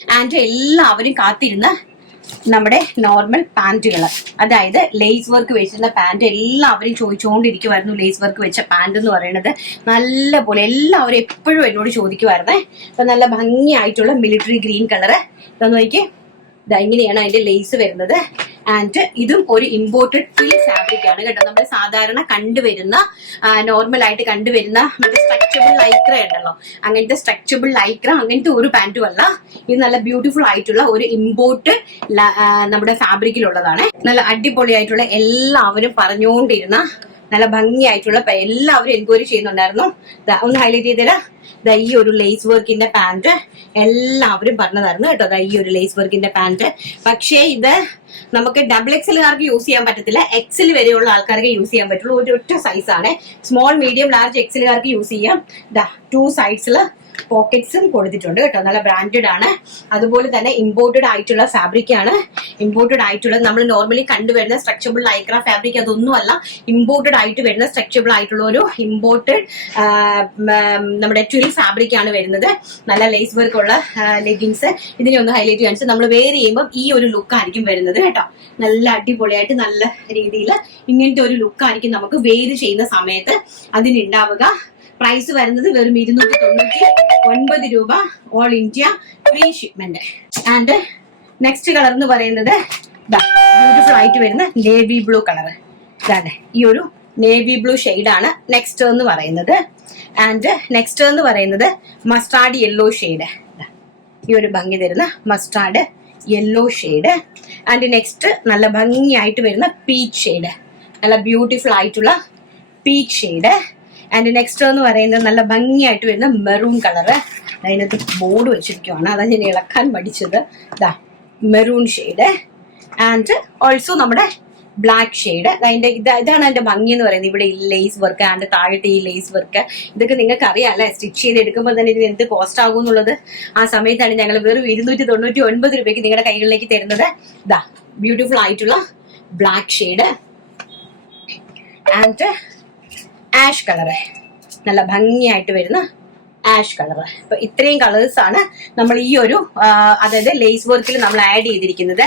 And എല്ലാവരും കാത്തിരുന്ന നമ്മുടെ നോർമൽ പാന്റുകൾ, അതായത് ലേസ് വർക്ക് വെച്ചിരുന്ന പാന്റ് എല്ലാവരും ചോദിച്ചുകൊണ്ടിരിക്കുമായിരുന്നു. ലേസ് വർക്ക് വെച്ച പാന്റ് എന്ന് പറയുന്നത് നല്ല പോലെ എല്ലാവരും എപ്പോഴും എന്നോട് ചോദിക്കുമായിരുന്നേ. അപ്പൊ നല്ല ഭംഗിയായിട്ടുള്ള മിലിറ്ററി ഗ്രീൻ കളറ് ഇതൊന്ന് നോക്കി, ഇങ്ങനെയാണ് അതിന്റെ ലേസ് വരുന്നത്. ആൻഡ് ഇതും ഒരു ഇമ്പോർട്ടഡ് ട്വിൽ ഫാബ്രിക് ആണ് കേട്ടോ. നമ്മൾ സാധാരണ കണ്ടുവരുന്ന നോർമൽ ആയിട്ട് കണ്ടുവരുന്ന മറ്റേ സ്ട്രക്ചബിൾ ലൈക്ര ഉണ്ടല്ലോ, അങ്ങനത്തെ സ്ട്രക്ചബിൾ ലൈക്ര അങ്ങനത്തെ ഒരു പാന്റും അല്ല. ഇത് നല്ല ബ്യൂട്ടിഫുൾ ആയിട്ടുള്ള ഒരു ഇമ്പോർട്ട് നമ്മുടെ ഫാബ്രിക്കിലുള്ളതാണ്. നല്ല അടിപൊളിയായിട്ടുള്ള എല്ലാവരും പറഞ്ഞുകൊണ്ടിരുന്ന നല്ല ഭംഗിയായിട്ടുള്ള എല്ലാവരും എൻക്വയറി ചെയ്യുന്നുണ്ടായിരുന്നു. ഒന്ന് ഹൈലൈറ്റ് ചെയ്തേരാ, ഈ ഒരു ലേസ് വർക്കിന്റെ പാന്റ് എല്ലാവരും പറഞ്ഞതായിരുന്നു കേട്ടോ. ഈ ഒരു ലേസ് വർക്കിന്റെ പാന്റ്. പക്ഷേ ഇത് നമുക്ക് ഡബിൾ എക്സലുകാർക്ക് യൂസ് ചെയ്യാൻ പറ്റത്തില്ല, എക്സൽ വരെയുള്ള ആൾക്കാർക്ക് യൂസ് ചെയ്യാൻ പറ്റുള്ളൂ. ഒരൊറ്റ സൈസാണ്. സ്മോൾ, മീഡിയം, ലാർജ് എക്സലുകാർക്ക് യൂസ് ചെയ്യാം. 2 സൈഡ്സിൽ പോക്കറ്റ്സും കൊടുത്തിട്ടുണ്ട് കേട്ടോ. നല്ല ബ്രാൻഡഡ് ആണ്. അതുപോലെ തന്നെ ഇമ്പോർട്ടഡ് ആയിട്ടുള്ള ഫാബ്രിക് ആണ്. ഇമ്പോർട്ടഡ് ആയിട്ടുള്ള നമ്മൾ നോർമലി കണ്ടുവരുന്ന സ്ട്രക്ചബിൾ ലൈക്ര ഫാബ്രിക് അതൊന്നുമല്ല. ഇമ്പോർട്ടഡ് ആയിട്ട് വരുന്ന സ്ട്രക്ചബിൾ ആയിട്ടുള്ള ഒരു ഇമ്പോർട്ടഡ് നമ്മുടെ ട്വിൽ ഫാബ്രിക് ആണ് വരുന്നത്. നല്ല ലേസ് വർക്ക് ഉള്ള ലെഗിങ്സ്. ഇതിനെ ഒന്ന് ഹൈലൈറ്റ് കാണിച്ച് നമ്മൾ വെയർ ചെയ്യുമ്പോൾ ഈ ഒരു ലുക്ക് ആയിരിക്കും വരുന്നത് കേട്ടോ. നല്ല അടിപൊളിയായിട്ട് നല്ല രീതിയിൽ ഇങ്ങനത്തെ ഒരു ലുക്ക് ആയിരിക്കും നമുക്ക് വെയർ ചെയ്യുന്ന സമയത്ത് അതിനുണ്ടാവുക. പ്രൈസ് വരുന്നത് വെറും 299 രൂപ, all India free shipment. And next colour എന്ന് പറയുന്നത് ബ്യൂട്ടിഫുൾ ആയിട്ട് വരുന്ന നേവി ബ്ലൂ കളർ. ഇതാണ് ഈ ഒരു നേവി ബ്ലൂ ഷെയ്ഡാണ് നെക്സ്റ്റ് എന്ന് പറയുന്നത്. ആൻഡ് നെക്സ്റ്റ് എന്ന് പറയുന്നത് മസ്റ്റാർഡ് യെല്ലോ ഷെയ്ഡ്. ഈ ഒരു ഭംഗി തരുന്ന mustard yellow shade. And next നല്ല ഭംഗിയായിട്ട് വരുന്ന പീച്ച് ഷെയ്ഡ്, നല്ല ബ്യൂട്ടിഫുൾ ആയിട്ടുള്ള പീച്ച് ഷെയ്ഡ്. ആൻഡ് നെക്സ്റ്റ് എന്ന് പറയുന്നത് നല്ല ഭംഗിയായിട്ട് വരുന്ന മെറൂൺ കളറ്. അതിനകത്ത് ബോർഡ് വെച്ചിരിക്കുവാണ്, അതാണ് ഞാൻ ഇളക്കാൻ പഠിച്ചത്. Maroon shade. ആൻഡ് ഓൾസോ നമ്മുടെ ബ്ലാക്ക് ഷെയ്ഡ്. ഇതാണ് അതിന്റെ ഭംഗി എന്ന് പറയുന്നത്. ഇവിടെ ഈ ലേസ് വർക്ക് ആൻഡ് താഴത്തെ ഈ ലേസ് വർക്ക് ഇതൊക്കെ നിങ്ങൾക്ക് അറിയാമല്ലേ. സ്റ്റിച്ച് ചെയ്ത് എടുക്കുമ്പോൾ തന്നെ ഇതിന് എന്ത് കോസ്റ്റ് ആകും എന്നുള്ളത്. ആ സമയത്താണ് ഞങ്ങൾ വെറും 299 രൂപയ്ക്ക് നിങ്ങളുടെ കൈകളിലേക്ക് തരുന്നത്. ബ്യൂട്ടിഫുൾ ആയിട്ടുള്ള black shade and ash colour, നല്ല ഭംഗിയായിട്ട് വരുന്ന ആഷ് കളർ. അപ്പൊ ഇത്രയും കളേഴ്സ് ആണ് നമ്മൾ ഈ ഒരു അതായത് ലേസ് വർക്കിൽ നമ്മൾ ആഡ് ചെയ്തിരിക്കുന്നത്.